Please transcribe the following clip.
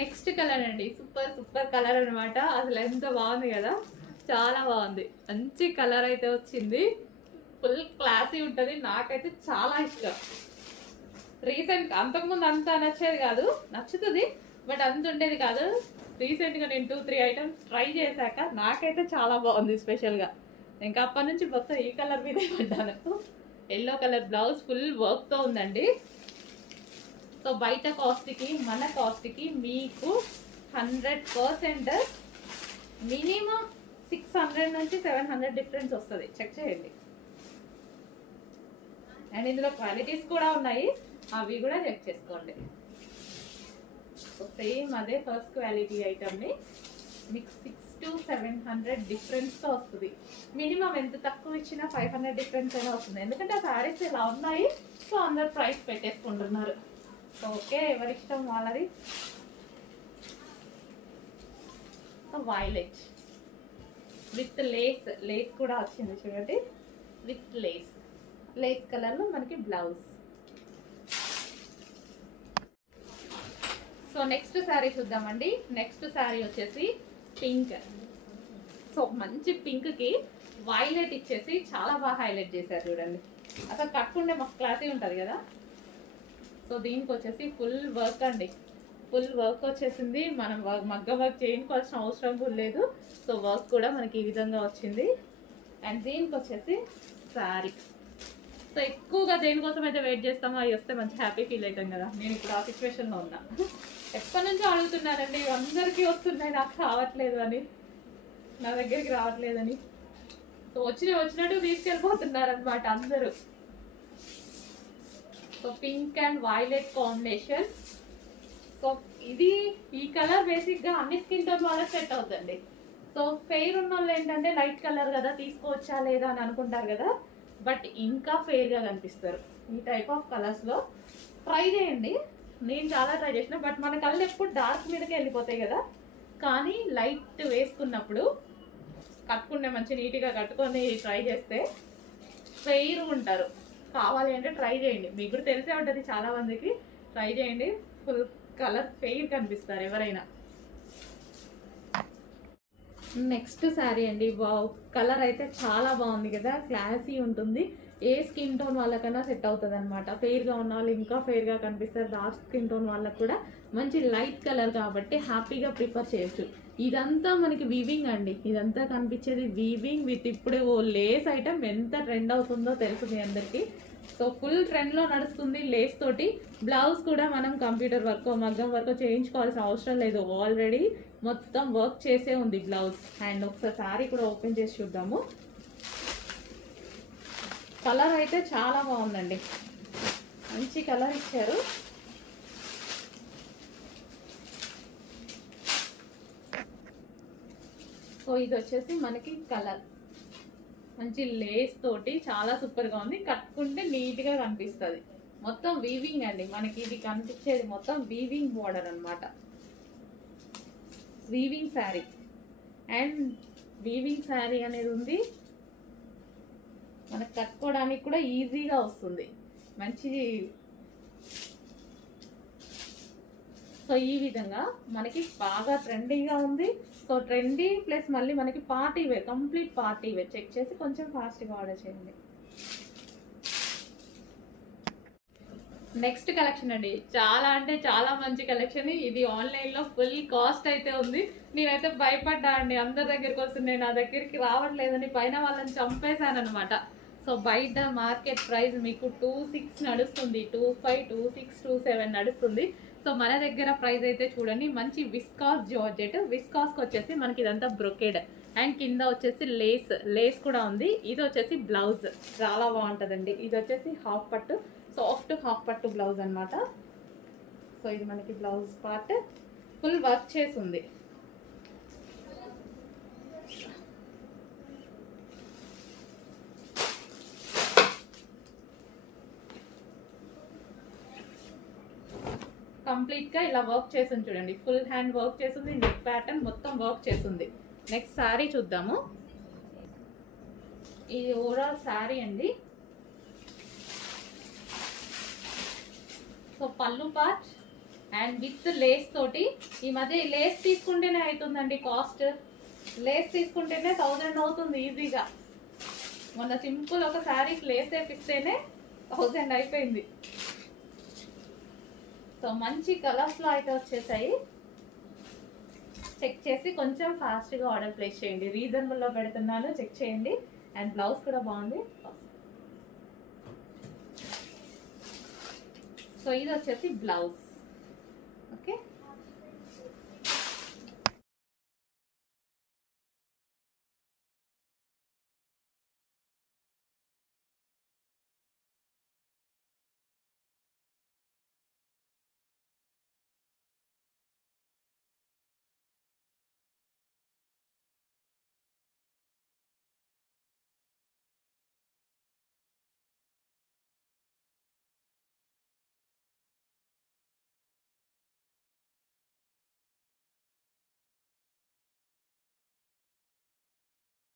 Next colour అండి, super super colour అనమాట. అసలు ఎంత బాగుంది కదా, చాలా బాగుంది. మంచి కలర్ అయితే వచ్చింది, ఫుల్ క్లాసీ ఉంటుంది. నాకైతే చాలా ఇష్టం. రీసెంట్ అంతకుముందు అంత నచ్చేది కాదు, నచ్చుతుంది బట్ అంత ఉండేది కాదు. రీసెంట్గా నేను 2-3 ఐటమ్స్ ట్రై చేశాక నాకైతే చాలా బాగుంది. స్పెషల్గా ఇంకా అప్పటి నుంచి మొత్తం ఈ కలర్ మీదే పడ్డాను. ఎల్లో కలర్ బ్లౌజ్ ఫుల్ వర్క్తో ఉందండి. సో బయట కాస్ట్కి మన కాస్ట్కి మీకు 100% మినిమం 600 నుంచి 700 డిఫరెన్స్ వస్తుంది. చెక్ చేయండి. అండ్ ఇందులో క్వాలిటీస్ కూడా ఉన్నాయి, అవి కూడా చెక్ చేసుకోండి. సో సేమ్ అదే ఫస్ట్ క్వాలిటీ ఐటమ్ని మీకు 600 to 700 డిఫరెన్స్తో వస్తుంది. మినిమం ఎంత తక్కువ ఇచ్చినా 500 డిఫరెన్స్ అయినా వస్తుంది. ఎందుకంటే ఆ శారీస్ ఇలా ఉన్నాయి, సో అందరు ప్రైస్ పెట్టేసుకుంటున్నారు. ఓకే, ఎవరిష్టం వాళ్ళది. వైలెట్ విత్ లేస్, లేస్ కూడా వచ్చింది చూడండి, విత్ లేస్, లేస్ కలర్లో మనకి బ్లౌజ్. సో నెక్స్ట్ శారీ చూద్దామండి. నెక్స్ట్ శారీ వచ్చేసి పింక్. సో మంచి పింక్కి వైలెట్ ఇచ్చేసి చాలా బాగా హైలైట్ చేశారు చూడండి. అసలు కట్టుకుంటే మస్తు క్లాసీ ఉంటుంది కదా. సో దీనికి వచ్చేసి ఫుల్ వర్క్ అండి, ఫుల్ వర్క్ వచ్చేసింది. మనం మగ్గ వర్క్ చేయించుకోవాల్సిన అవసరం కూడా లేదు. సో వర్క్ కూడా మనకి ఈ విధంగా వచ్చింది. అండ్ దీనికి వచ్చేసి శారీ. సో ఎక్కువగా దేనికోసం అయితే వెయిట్ చేస్తామో అవి వస్తే మంచి హ్యాపీ ఫీల్ అవుతాం కదా. నేను ఇప్పుడు ఆ సిచ్యువేషన్లో ఉన్నా. ఎప్పటి నుంచో అడుగుతున్నానండి, అందరికీ వస్తున్నాయి, నాకు రావట్లేదు అని, నా దగ్గరికి రావట్లేదని. సో వచ్చినట్టు తీసుకెళ్ళిపోతున్నారు అనమాట అందరూ. So pink and violet combination. So ఇది ఈ కలర్ బేసిక్గా అన్ని స్కిన్ టోన్ వాళ్ళకి సెట్ అవుతుందండి. సో ఫెయిర్ ఉన్న వాళ్ళు ఏంటంటే లైట్ కలర్ కదా తీసుకోవచ్చా లేదా అని అనుకుంటారు కదా, బట్ ఇంకా ఫెయిర్గా కనిపిస్తారు. ఈ టైప్ ఆఫ్ కలర్స్లో ట్రై చేయండి. నేను చాలా ట్రై చేసిన, బట్ మన కళ్ళు ఎప్పుడు డార్క్ మీదకి వెళ్ళిపోతాయి కదా. కానీ లైట్ వేసుకున్నప్పుడు కట్టుకుంటే మంచి నీట్గా కట్టుకొని ట్రై చేస్తే ఫెయిర్ ఉంటారు. కావాలి అంటే ట్రై చేయండి, మీకు కూడా తెలిసే ఉంటుంది, చాలా మందికి ట్రై చేయండి. ఫుల్ కలర్ ఫెయిర్ కనిపిస్తారు ఎవరైనా. నెక్స్ట్ శారీ అండి. వావ్, కలర్ అయితే చాలా బాగుంది కదా, క్లాసీ ఉంటుంది. ఏ స్కిన్ టోన్ వాళ్ళకన్నా సెట్ అవుతుంది అనమాట. ఫెయిర్గా ఉన్న వాళ్ళు ఇంకా ఫెయిర్గా కనిపిస్తారు, డార్క్ స్కిన్ టోన్ వాళ్ళకు కూడా మంచి లైట్ కలర్ కాబట్టి హ్యాపీగా ప్రిఫర్ చేయొచ్చు. ఇదంతా మనకి వీవింగ్ అండి, ఇదంతా కనిపించేది వీవింగ్ విత్ ఇప్పుడు లేస్ ఐటమ్ ఎంత ట్రెండ్ అవుతుందో తెలుసు మీ అందరికీ. సో ఫుల్ ట్రెండ్లో నడుస్తుంది లేస్ తోటి. బ్లౌజ్ కూడా మనం కంప్యూటర్ వర్క్ మగ్గం వర్క్ చేయించుకోవాల్సిన అవసరం లేదు, ఆల్రెడీ మొత్తం వర్క్ చేసే ఉంది బ్లౌజ్. అండ్ ఒకసారి శారీ కూడా ఓపెన్ చేసి చూద్దాము. కలర్ అయితే చాలా బాగుందండి, మంచి కలర్ ఇచ్చారు. సో ఇది వచ్చేసి మనకి కలర్ మంచి లేస్ తోటి చాలా సూపర్గా ఉంది. కట్టుకుంటే నీట్గా కనిపిస్తుంది. మొత్తం వీవింగ్ అండి, మనకి ఇది కనిపించేది మొత్తం వీవింగ్ బోర్డర్ అనమాట. Weaving sari and weaving sari అనేది ఉంది, మనకు కట్టుకోవడానికి కూడా ఈజీగా వస్తుంది. మంచి సో ఈ విధంగా మనకి బాగా ట్రెండీగా ఉంది. సో ట్రెండీ ప్లస్ మళ్ళీ మనకి party wear, complete party wear. Check చేసి కొంచెం ఫాస్ట్గా ఆర్డర్ చేయండి. నెక్స్ట్ కలెక్షన్ అండి, చాలా అంటే చాలా మంచి కలెక్షన్. ఇది ఆన్లైన్లో ఫుల్ కాస్ట్ అయితే ఉంది. నేనైతే భయపడ్డా అండి, అందరి దగ్గరికి వస్తున్నాయి, నా దగ్గరికి రావట్లేదని పైన వాళ్ళని చంపేశాను అనమాట. సో బయట మార్కెట్ ప్రైస్ మీకు 26 నడుస్తుంది, 25, 26, 27 నడుస్తుంది. సో మన దగ్గర ప్రైస్ అయితే చూడండి, మంచి విస్కాస్ జార్జెట్. విస్కాస్కి వచ్చేసి మనకి ఇదంతా బ్రొకేడ్ అండ్ కింద వచ్చేసి లేస్, లేస్ కూడా ఉంది. ఇది వచ్చేసి బ్లౌజ్ చాలా బాగుంటుందండి. ఇది వచ్చేసి హాఫ్ పట్టు, సాఫ్ట్ హాఫ్ పట్టు బ్లౌజ్ అనమాట. సో ఇది మనకి బ్లౌజ్ పార్ట్ ఫుల్ వర్క్ చేసి ఉంది. కంప్లీట్గా ఇలా వర్క్ చేసింది చూడండి, ఫుల్ హ్యాండ్ వర్క్ చేసింది, నెక్ ప్యాటర్న్ మొత్తం వర్క్ చేసింది. నెక్స్ట్ శారీ చూద్దాము. ఇది ఓవరాల్ శారీ అండి. సో పళ్ళు పార్ట్ అండ్ విత్ లేస్ తోటి. ఈ మధ్య ఈ లేస్ తీసుకుంటేనే అవుతుందండి కాస్ట్. లేస్ తీసుకుంటేనే 1000 అవుతుంది ఈజీగా. మొన్న సింపుల్ ఒక శారీకి లేస్ వేపిస్తేనే 1000 అయిపోయింది. సో మంచి కలర్స్లో అయితే వచ్చేసాయి. చెక్ చేసి కొంచెం ఫాస్ట్గా ఆర్డర్ ప్లేస్ చేయండి. రీజనబుల్లో పెడుతున్నాను, చెక్ చేయండి. అండ్ బ్లౌజ్ కూడా బాగుంది. సో ఇది వచ్చేసి బ్లౌజ్.